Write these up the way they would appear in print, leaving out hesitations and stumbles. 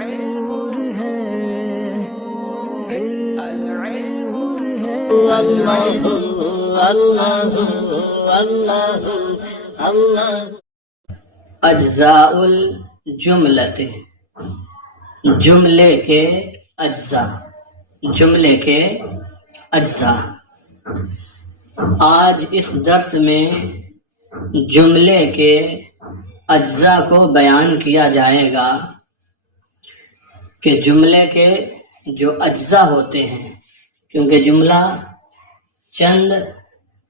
نور ہے، العلم نور ہے۔ اللہ اللہ اللہ اللہ۔ اجزاء الجملۃ، جملے کے اجزاء، جملے کے اجزاء۔ آج اس درس میں جملے کے اجزاء کو بیان کیا جائے گا کہ جملے کے جو اجزاء ہوتے ہیں، کیونکہ جملہ چند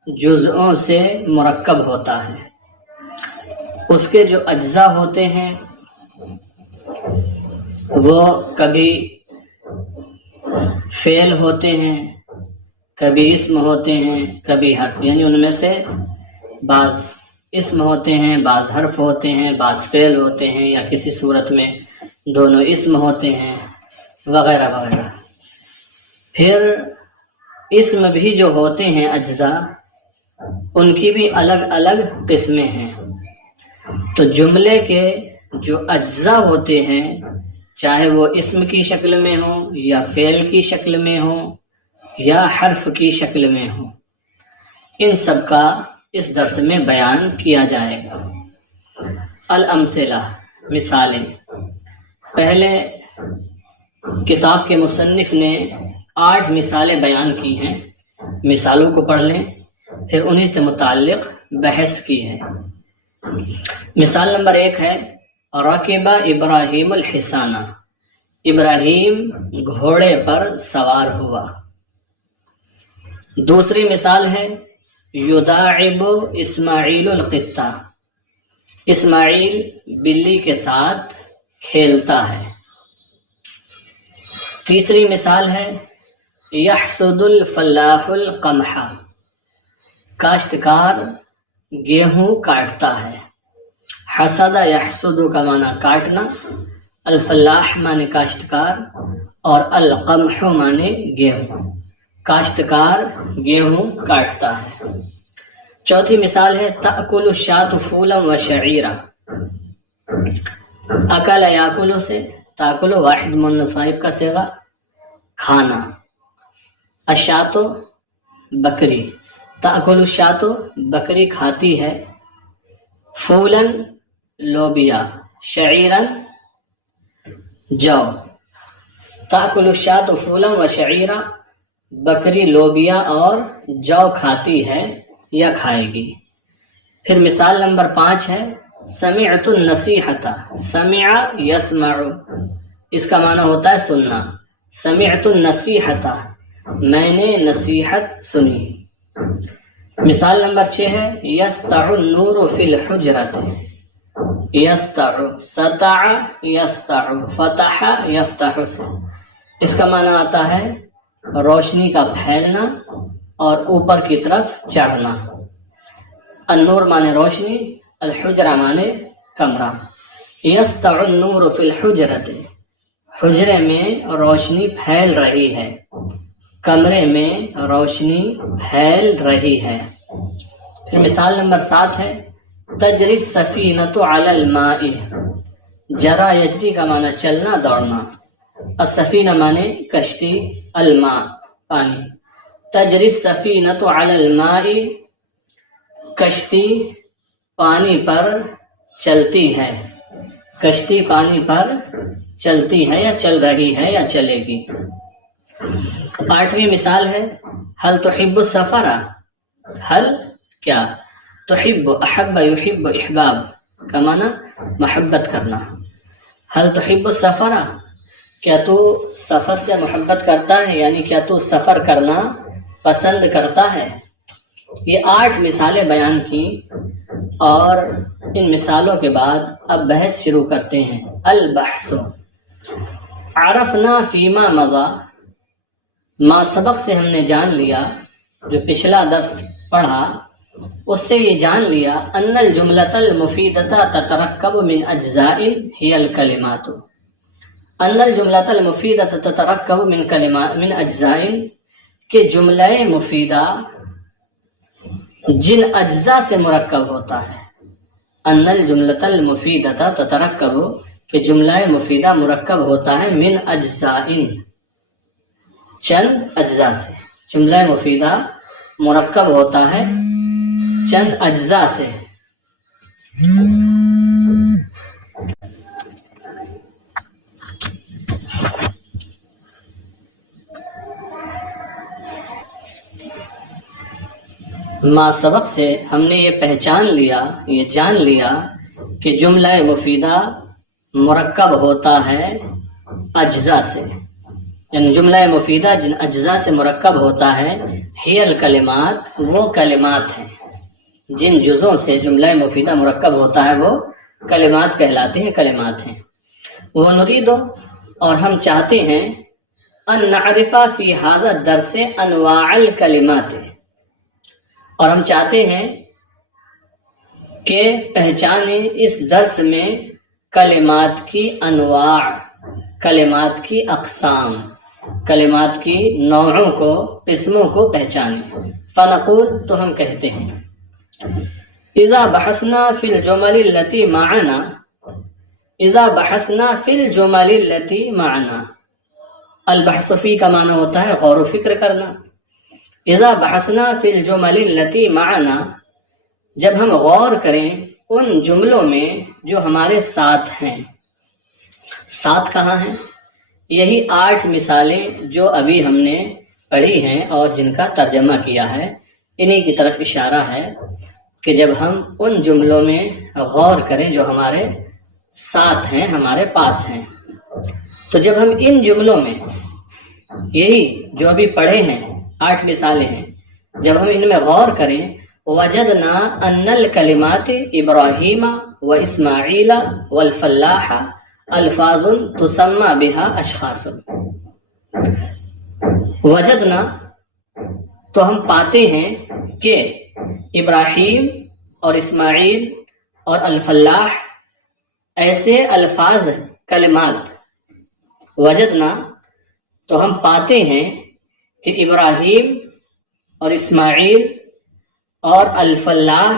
جزءوں سے مرکب ہوتا ہے، اس کے جو اجزاء ہوتے ہیں وہ کبھی فعل ہوتے ہیں، کبھی اسم ہوتے ہیں، کبھی حرف، یعنی ان میں سے بعض اسم ہوتے ہیں، بعض حرف ہوتے ہیں، بعض فعل ہوتے ہیں، یا کسی صورت میں دونوں اسم ہوتے ہیں، وغیرہ وغیرہ۔ پھر اسم بھی جو ہوتے ہیں اجزاء، ان کی بھی الگ الگ قسمیں ہیں۔ تو جملے کے جو اجزاء ہوتے ہیں، چاہے وہ اسم کی شکل میں ہوں، یا فعل کی شکل میں ہوں، یا حرف کی شکل میں ہوں، ان سب کا اس درس میں بیان کیا جائے گا۔ الامثلہ، مثالیں۔ پہلے کتاب کے مصنف نے 8 مثالیں بیان کی ہیں، مثالوں کو پڑھ لیں، پھر انہی سے متعلق بحث کی ہے۔ مثال نمبر 1 ہے رکب ابراہیم الحصان، ابراہیم گھوڑے پر سوار ہوا۔ دوسری مثال ہے یداعب اسماعیل القطہ، اسماعیل بلی کے ساتھ کھیلتا ہے۔ تیسری مثال ہے یحصد الفلاح القمح، کاشتکار گیہوں کاٹتا ہے۔ حسد یحسد کا معنی کاٹنا، الفلاح معنی کاشتکار، اور القمح معنی گیہوں، کاشتکار گیہوں کاٹتا ہے۔ چوتھی مثال ہے تأکل الشاة فولا وشعیرا، اکل یاکل سے تاکل واحد مؤنث غائب کا صیغہ کھانا، الشاۃ بکری، تأکل الشاۃ بکری کھاتی ہے، فولا لوبیا، شعیرا جو، تأکل الشاۃ فولا وشعیرا، بکری لوبیا اور جو کھاتی ہے یا کھائے گی۔ پھر مثال نمبر 5 ہے سمعت النصیحۃ، سمع یسمع، اس کا معنی ہوتا ہے سننا، سمعت النصیحۃ، میں نے نصیحت سنی۔ مثال نمبر 6 ہے یسطع النور فی الحجرۃ، یسطع، سطع یسطع، فتح یفتح سے، اس کا معنی آتا ہے روشنی کا پھیلنا اور اوپر کی طرف چڑھنا۔ النور معنی روشنی، الحجرہ معنی کمرہ۔ یسطع النور فی الحجرۃ، حجرے میں روشنی پھیل رہی ہے، کمرے میں روشنی پھیل رہی ہے۔ پھر مثال نمبر 7 ہے تجری السفینۃ علی الماء، جرا یجری کا معنی چلنا دوڑنا، السفینہ معنی کشتی، الماء پانی، تجری السفینۃ علی الماء، کشتی پانی پر چلتی ہے، کشتی پانی پر چلتی ہے یا چل رہی ہے یا چلے گی۔ 8ویں مثال ہے هل تحب السفر، هل کیا، تحب، احب یحب احباب کا معنی محبت کرنا، هل تحب السفر، کیا تو سفر سے محبت کرتا ہے، یعنی کیا تو سفر کرنا پسند کرتا ہے۔ یہ 8 مثالیں بیان کی، اور ان مثالوں کے بعد اب بحث شروع کرتے ہیں۔ البحث، عرفنا فیما مضی، ما سبق سے ہم نے جان لیا، جو پچھلا درس پڑھا اس سے یہ جان لیا، ان الجملۃ المفیدۃ تترکب من اجزاء ہی الکلمات، ان الجملۃ المفیدۃ تترکب من اجزاء، کہ جملہ مفیدہ جن اجزاء سے مرکب ہوتا ہے، ان الجملۃ المفیدۃ تترکب، کہ جملہ مفیدہ مرکب ہوتا ہے من اجزائن، چند اجزاء سے. جملہ مفیدہ مرکب ہوتا ہے چند اجزاء سے. ما سبق سے ہم نے یہ پہچان لیا، یہ جان لیا کہ جملہ مفیدہ مرکب ہوتا ہے اجزاء سے. یعنی جملہ مفیدہ جن اجزاء سے مرکب ہوتا ہے، ہی الکلمات، وہ کلمات ہیں. جن جزوں سے جملہ مفیدہ مرکب ہوتا ہے وہ کلمات کہلاتے ہیں، کلمات ہیں. وہ نریدو، اور ہم چاہتے ہیں، ان نعرف فی ھذا الدرس انواع الکلمات، اور ہم چاہتے ہیں کہ پہچانیں اس درس میں کلمات کی انواع، کلمات کی اقسام، کلمات کی نوعوں کو، قسموں کو پہچانیں. فنقول، تو ہم کہتے ہیں، اذا بحثنا فی الجمل التي معنا، اذا بحثنا فی الجمل التي معنا، البحث فی کا معنی ہوتا ہے غور و فکر کرنا. اذا بحثنا فی الجمل التي معنا، جب ہم غور کریں ان جملوں میں جو ہمارے ساتھ ہیں. ساتھ کہاں ہیں؟ یہی 8 مثالیں جو ابھی ہم نے پڑھی ہیں اور جن کا ترجمہ کیا ہے، انہی کی طرف اشارہ ہے کہ جب ہم ان جملوں میں غور کریں جو ہمارے ساتھ ہیں، ہمارے پاس ہیں. تو جب ہم ان جملوں میں، یہی جو ابھی پڑھے ہیں 8 مثالیں ہیں، جب ہم ان میں غور کریں، وجدنا ان الکلمات ابراہیم و اسماعیل والفلاح الفاظ تسمى بها اشخاص. وجدنا، تو ہم پاتے ہیں کہ ابراہیم اور اسماعیل اور الفلاح ایسے الفاظ، کلمات. وجدنا، تو ہم پاتے ہیں کہ ابراہیم اور اسماعیل اور الفلاح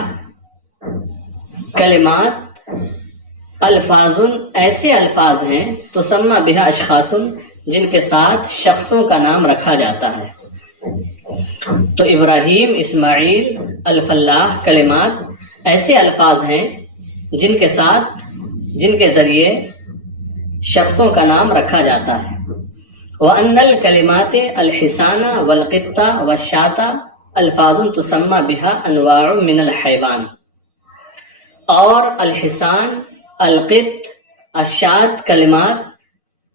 کلمات، الفاظ، ایسے الفاظ ہیں تسمى بها اشخاص، جن کے ساتھ شخصوں کا نام رکھا جاتا ہے. تو ابراہیم، اسماعیل، الفلاح کلمات ایسے الفاظ ہیں جن کے ساتھ، جن کے ذریعے شخصوں کا نام رکھا جاتا ہے. وَأَنَّ الْكَلِمَاتِ الْحِسَانَ وَالْقِطَّ وَالشَّاةَ الفاظ تسمى بها انواع من الحیوان، اور الحسان، القط، الشاة کلمات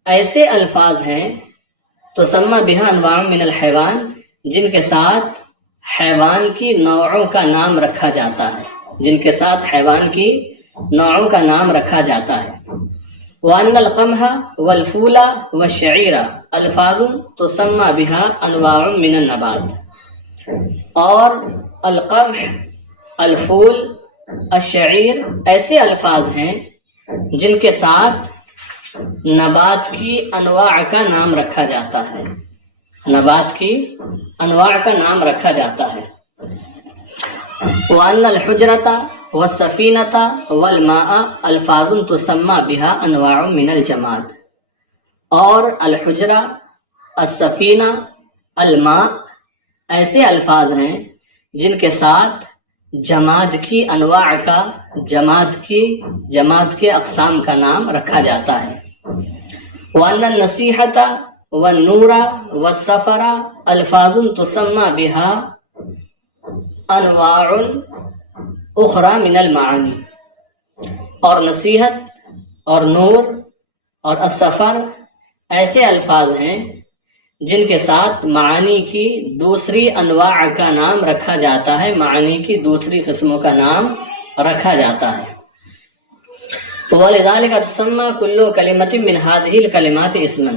ایسے الفاظ ہیں تسمى بها انواع من الحیوان، جن کے ساتھ حیوان کی نوعوں کا نام رکھا جاتا ہے، جن کے ساتھ حیوان کی نوعوں کا نام رکھا جاتا ہے. وَأَنَّ الْقَمْحَ وَالْفُولَ وَالشَّعِيرَ الفاظ تسمى بها انواع من النبات، اور القمح، الفول، الشعیر ایسے الفاظ ہیں جن کے ساتھ نبات کی انواع کا نام رکھا جاتا ہے، نبات کی انواع کا نام رکھا جاتا ہے. وَأَنَّ الْحُجْرَةَ وَالسَّفِينَةَ وَالْمَاءَ الفاظ تسمى بها انواع من الجماد، اور الحجرہ، السفینہ، الماء ایسے الفاظ ہیں جن کے ساتھ جماد کی انواع کا، جماد کے اقسام کا نام رکھا جاتا ہے. وَأَنَّ النَّصِيحَةَ وَالنُّورَ وَالسَّفَرَ الفاظ تسمى بها انواع اخرى من المعانی، اور نصیحت اور نور اور السفر ایسے الفاظ ہیں جن کے ساتھ معانی کی دوسری انواع کا نام رکھا جاتا ہے، معانی کی دوسری قسموں کا نام رکھا جاتا ہے. وَلِذَلِكَ تُسَمَّى كُلُّ كَلِمَةٍ مِّنْ هَذِهِ الْكَلِمَاتِ اسْمًا،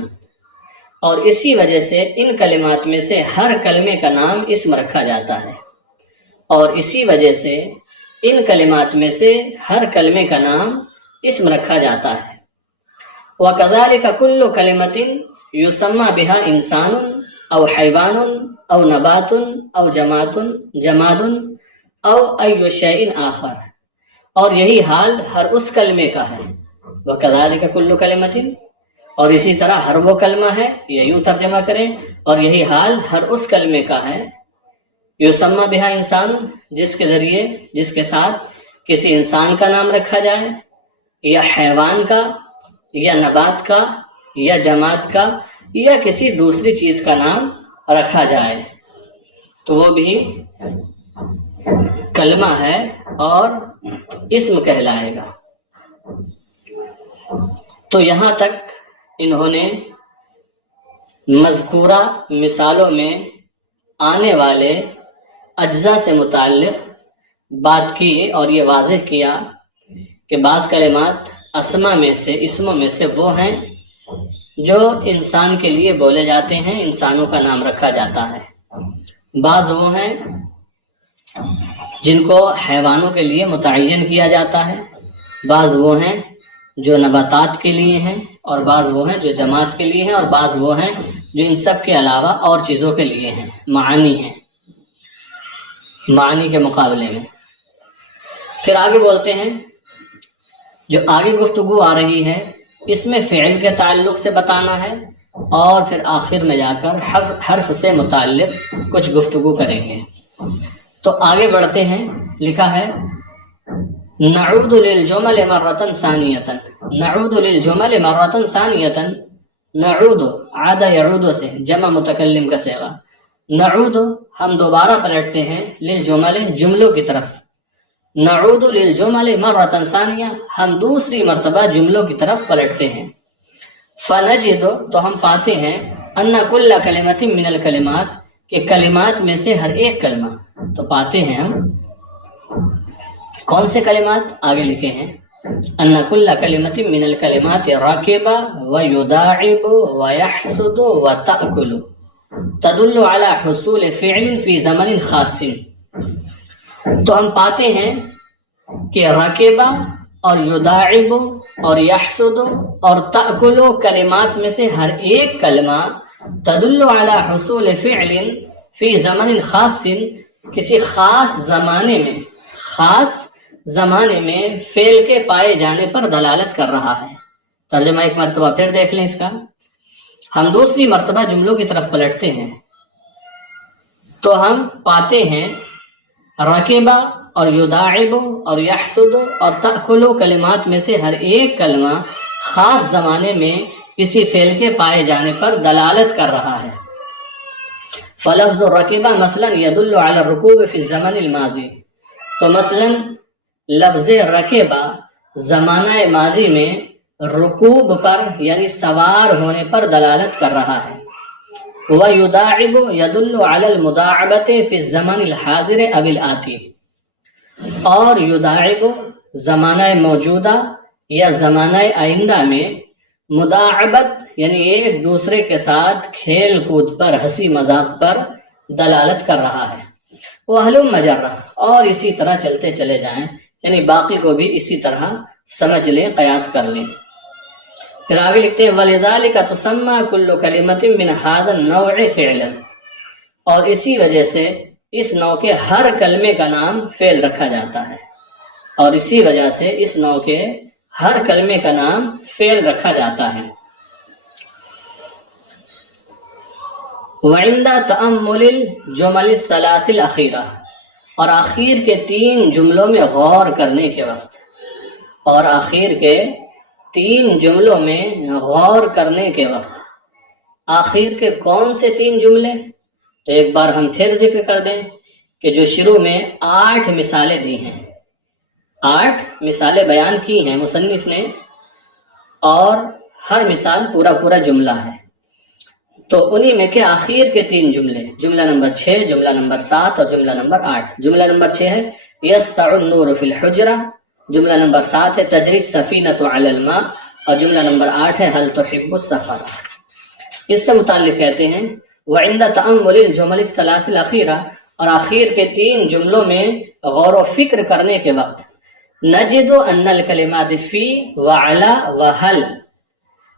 اور اسی وجہ سے ان کلمات میں سے ہر کلمے کا نام اسم رکھا جاتا ہے، اور اسی وجہ سے ان کلمات میں سے ہر کلمے کا نام اسم رکھا جاتا ہے. وَكَذَلِكَ كُلُّ كَلِمَةٍ يُسَمَّى بها انسان او حیوان او نبات او جماد او ای شیء آخر، اور یہی حال ہر اس کلمے کا ہے وَكَذَلِكَ كُلُّ كَلِمَةٍ، اور اسی طرح ہر وہ کلمہ ہے، یہ یوں ترجمہ کریں، اور یہی حال ہر اس کلمے کا ہے، یسمى بہا انسان، جس کے ذریعے، جس کے ساتھ کسی انسان کا نام رکھا جائے، یا حیوان کا، یا نبات کا، یا جماد کا، یا کسی دوسری چیز کا نام رکھا جائے، تو وہ بھی کلمہ ہے اور اسم کہلائے گا۔ تو یہاں تک انہوں نے مذکورہ مثالوں میں آنے والے اجزاء سے متعلق بات کی اور یہ واضح کیا کہ بعض کلمات اسما میں سے، اسموں میں سے وہ ہیں جو انسان کے لیے بولے جاتے ہیں، انسانوں کا نام رکھا جاتا ہے، بعض وہ ہیں جن کو حیوانوں کے لیے متعین کیا جاتا ہے، بعض وہ ہیں جو نباتات کے لیے ہیں، اور بعض وہ ہیں جو جماعت کے لیے ہیں، اور بعض وہ ہیں جو ان سب کے علاوہ اور چیزوں کے لیے ہیں، معانی ہیں، معانی کے مقابلے میں۔ پھر آگے بولتے ہیں، جو آگے گفتگو آ رہی ہے اس میں فعل کے تعلق سے بتانا ہے، اور پھر آخر میں جا کر حرف سے متعلق کچھ گفتگو کریں گے۔ تو آگے بڑھتے ہیں، لکھا ہے نعود للجمل مرة ثانیة، نعود للجمل مرة ثانیة، نعود عاد یعود سے جمع متکلم کا صیغہ، نعود ہم دوبارہ پلٹتے ہیں، للجمل جملوں کی طرف، نعود للجمل مرة ثانیہ ہم دوسری مرتبہ جملوں کی طرف پلٹتے ہیں، فنجد تو ہم پاتے ہیں ان کل کلمۃ من الکلمات کہ کلمات میں سے ہر ایک کلمہ، تو پاتے ہیں ہم کون سے کلمات؟ آگے لکھے ہیں ان کل کلمۃ من الکلمات راکب ویداعب ویحسد وتأکل تدل علی حصول فعل فی زمن خاص، تو ہم پاتے ہیں کہ راکبہ اور یداعب اور یحسد اور تأکل کلمات میں سے ہر ایک کلمہ تدل علی حصول فعل فی زمن خاص، کسی خاص زمانے میں فعل کے پائے جانے پر دلالت کر رہا ہے۔ ترجمہ ایک مرتبہ پھر دیکھ لیں اس کا، ہم دوسری مرتبہ جملوں کی طرف پلٹتے ہیں تو ہم پاتے ہیں راکبہ اور یداعب اور یحسد اور تأکل کلمات میں سے ہر ایک کلمہ خاص زمانے میں کسی فعل کے پائے جانے پر دلالت کر رہا ہے۔ فلفظ رکبہ مثلا یدل علی الرکوب فی الزمن الماضی، تو مثلا لفظ رکبہ زمانہ ماضی میں رکوب پر یعنی سوار ہونے پر دلالت کر رہا ہے۔ وَيُدَاعِبُ يَدُلُّ عَلَى الْمُدَاعَبَةِ فِي الزَّمَنِ الْحَاضِرِ أَوِ الْآتِ، اور یداعب زمانہ موجودہ یا زمانہ آئندہ میں مداعبت یعنی ایک دوسرے کے ساتھ کھیل کود پر، ہنسی مذاق پر دلالت کر رہا ہے۔ وَهَلُمَّ جَرَّ، اور اسی طرح چلتے چلے جائیں، یعنی باقی کو بھی اسی طرح سمجھ لیں، قیاس کر لیں۔ پھر آگے لکھتے ہیں وَلِذَلِكَ تُسَمَّى كُلُّ كَلِمَةٍ مِّنْ هَذَا النَّوْعِ فِعْلًا، اور اسی وجہ سے اس نوع کے ہر کلمے کا نام فعل رکھا جاتا ہے، اور اسی وجہ سے اس نوع کے ہر کلمے کا نام فعل رکھا جاتا ہے۔ وَعِنْدَ تَأَمُّلِ الْجُمَلِ الثَّلَاثِ الْأَخِيرَةِ، اور آخر کے 3 جملوں میں غور کرنے کے وقت، اور آخر کے 3 جملوں میں غور کرنے کے وقت، آخر کے کون سے 3 جملے؟ تو ایک بار ہم پھر ذکر کر دیں کہ جو شروع میں 8 مثالیں دی ہیں، 8 مثالیں بیان کی ہیں مصنف نے، اور ہر مثال پورا جملہ ہے، تو انہی میں کے آخر کے 3 جملے، جملہ نمبر 6، جملہ نمبر 7 اور جملہ نمبر 8۔ جملہ نمبر 6 ہے یسطع النور فی الحجرہ، جملہ نمبر 7 ہے تجری السفینۃ علی الماء، اور جملہ نمبر 8 ہے هل تحب السفر۔ اس سے متعلق کہتے ہیں وعند تأمل الجمل الثلاث الأخیرہ، اور آخر کے 3 جملوں میں غور و فکر کرنے کے وقت، نجد ان الکلمات فی وعلی وحل،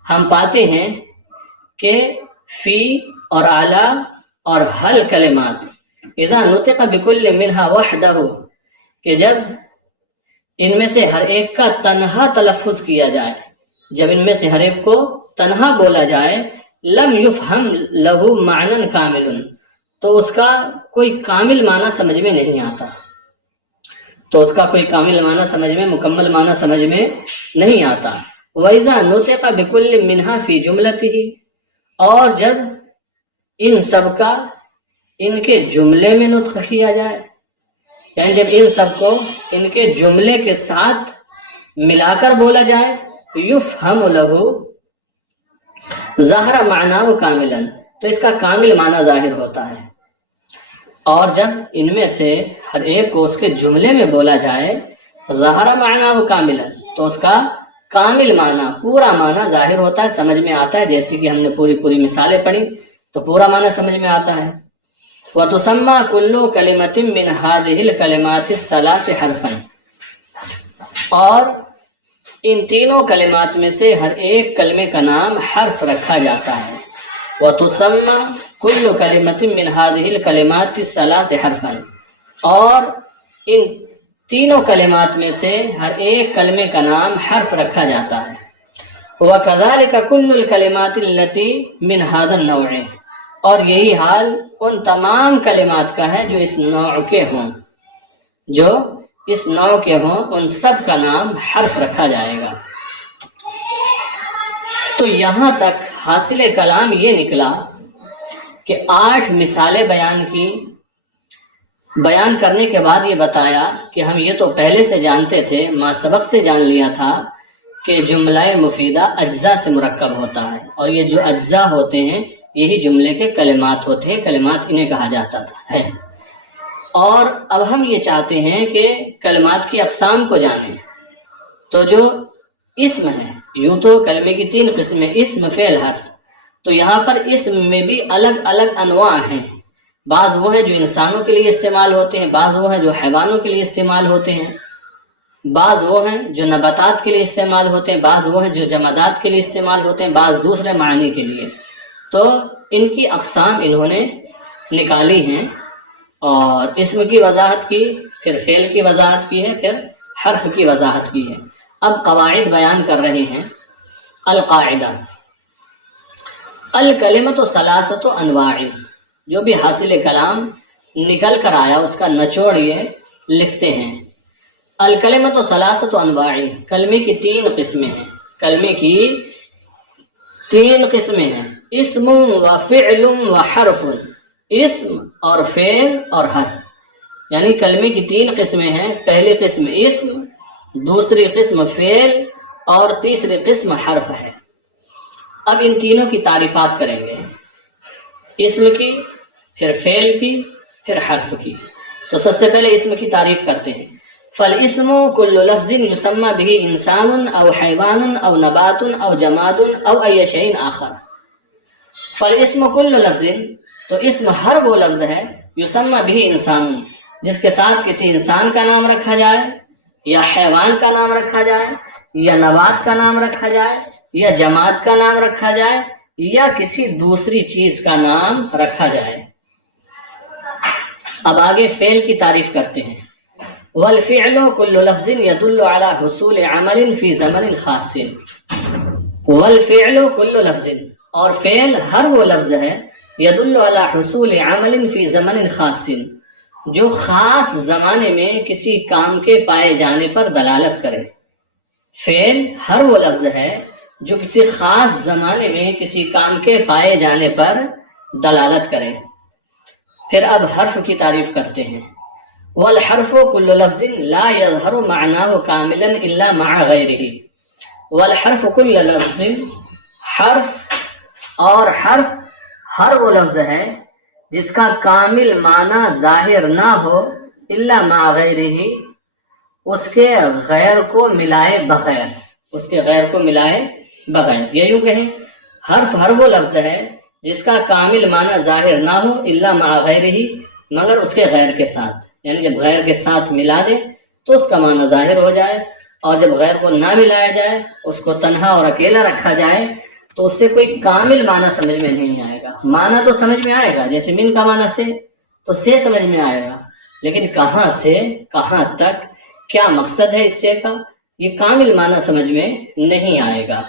ہم پاتے ہیں کہ فی اور اعلی اور حل کلمات اذا نطق بکل منها وحدہ، کہ جب ان میں سے ہر ایک کا تنہا تلفظ کیا جائے، جب ان میں سے ہر ایک کو تنہا بولا جائے لم یفہم لہو معنی کامل، تو اس کا کوئی کامل معنی سمجھ میں نہیں آتا، تو اس کا کوئی کامل معنی سمجھ میں، مکمل معنی سمجھ میں نہیں آتا۔ وَإِذَا نُطِقَ بِكُلِّ مِنْهَا فِي جُمْلَتِهِ، اور جب ان سب کا ان کے جملے میں نطق کیا جائے، یعنی جب ان سب کو ان کے جملے کے ساتھ ملا کر بولا جائے، یفہم لہو ظاہر معنیٰ کاملاً، تو اس کا کامل معنی ظاہر ہوتا ہے۔ اور جب ان میں سے ہر ایک کو اس کے جملے میں بولا جائے ظاہر معنیٰ کاملاً، تو اس کا کامل معنی، پورا معنی ظاہر ہوتا ہے، سمجھ میں آتا ہے۔ جیسے کہ ہم نے پوری مثالیں پڑھی تو پورا معنی سمجھ میں آتا ہے۔ وَتُسَمَّى كُلُّ كَلِمَةٍ مِّنْ هَذِهِ الْكَلِمَاتِ الثَّلَاثِ حَرْفًا، اور ان تینوں کلمات میں سے ہر ایک کلمے کا نام حرف رکھا جاتا ہے۔ وَتُسَمَّى كُلُّ كَلِمَةٍ مِّنْ هَذِهِ الْكَلِمَاتِ الثَّلَاثِ حَرْفًا، اور ان تینوں کلمات میں سے ہر ایک کلمے کا نام حرف رکھا جاتا ہے۔ وَكَذَلِكَ كُلُّ الْكَلِمَاتِ الَّتِي مِنْ هَذَا النَّوْعِ، اور یہی حال ان تمام کلمات کا ہے جو اس نوع کے ہوں، جو اس نوع کے ہوں، ان سب کا نام حرف رکھا جائے گا۔ تو یہاں تک حاصل کلام یہ نکلا کہ 8 مثالیں بیان کرنے کے بعد یہ بتایا کہ ہم یہ تو پہلے سے جانتے تھے، ما سبق سے جان لیا تھا کہ جملہ مفیدہ اجزاء سے مرکب ہوتا ہے، اور یہ جو اجزاء ہوتے ہیں یہی جملے کے کلمات ہوتے ہیں، کلمات انہیں کہا جاتا ہے۔ اور اب ہم یہ چاہتے ہیں کہ کلمات کی اقسام کو جانیں۔ تو جو اسم ہے، یوں تو کلمے کی 3 قسمیں، اسم، فعل، حرف، تو یہاں پر اسم میں بھی الگ الگ انواع ہیں۔ بعض وہ ہیں جو انسانوں کے لیے استعمال ہوتے ہیں، بعض وہ ہیں جو حیوانوں کے لیے استعمال ہوتے ہیں، بعض وہ ہیں جو نباتات کے لیے استعمال ہوتے ہیں، بعض وہ ہیں جو جمادات کے لیے استعمال ہوتے ہیں، بعض دوسرے معنی کے لیے۔ تو ان کی اقسام انہوں نے نکالی ہیں، اور اسم کی وضاحت کی، پھر فعل کی وضاحت کی ہے، پھر حرف کی وضاحت کی ہے۔ اب قواعد بیان کر رہے ہیں۔ القاعدہ الکلمۃ ثلاثۃ انواع، جو بھی حاصل کلام نکل کر آیا اس کا نچوڑ یہ لکھتے ہیں۔ الکلمۃ ثلاثۃ انواع، کلمے کی 3 قسمیں ہیں، کلمے کی 3 قسمیں ہیں، اسم و فعل و حرف، اسم اور فعل اور حرف، یعنی کلمے کی 3 قسمیں ہیں۔ پہلی قسم اسم، دوسری قسم فعل، اور تیسری قسم حرف ہے۔ اب ان تینوں کی تعریفات کریں گے، اسم کی، پھر فعل کی، پھر حرف کی۔ تو سب سے پہلے اسم کی تعریف کرتے ہیں۔ فالاسم کل لفظ یسمى به انسان او حیوان او نبات او جماد او ای شیء آخر۔ فالاسم کل لفظ، تو اسم ہر وہ لفظ ہے، یسمى به انسان، جس کے ساتھ کسی انسان کا نام رکھا جائے، یا حیوان کا نام رکھا جائے، یا نبات کا نام رکھا جائے، یا جماد کا نام رکھا جائے، یا کسی دوسری چیز کا نام رکھا جائے۔ اب آگے فعل کی تعریف کرتے ہیں۔ والفعل كل لفظ يدل على حصول عمل في زمن خاص۔ والفعل كل لفظ، اور فعل ہر وہ لفظ ہے، يدل على حصول عمل في زمن خاص، جو خاص زمانے میں کسی کام کے پائے جانے پر دلالت کرے۔ فعل ہر وہ لفظ ہے جو کسی خاص زمانے میں کسی کام کے پائے جانے پر دلالت کرے۔ پھر اب حرف کی تعریف کرتے ہیں۔ والحرف كل لفظ لا يظهر معناه كاملا الا مع غيره۔ والحرف كل لفظ، حرف، اور حرف ہر وہ لفظ ہے جس کا کامل معنی ظاہر نہ ہو الا مع غیرہ، اس کے غیر کو ملائے بغیر، اس کے غیر کو ملائے بغیر۔ یہ یوں کہیں، حرف ہر وہ لفظ ہے جس کا کامل معنی ظاہر نہ ہو الا مع غیرہ، مگر اس کے غیر کے ساتھ، یعنی جب غیر کے ساتھ ملا دے تو اس کا معنی ظاہر ہو جائے، اور جب غیر کو نہ ملایا جائے، اس کو تنہا اور اکیلا رکھا جائے، تو اس سے کوئی کامل معنی سمجھ میں نہیں آئے گا۔ معنی تو سمجھ میں آئے گا، جیسے من کا معنی سے، تو سے سمجھ میں آئے گا، لیکن کہاں سے کہاں تک، کیا مقصد ہے اس سے کا، یہ کامل معنی سمجھ میں نہیں آئے گا.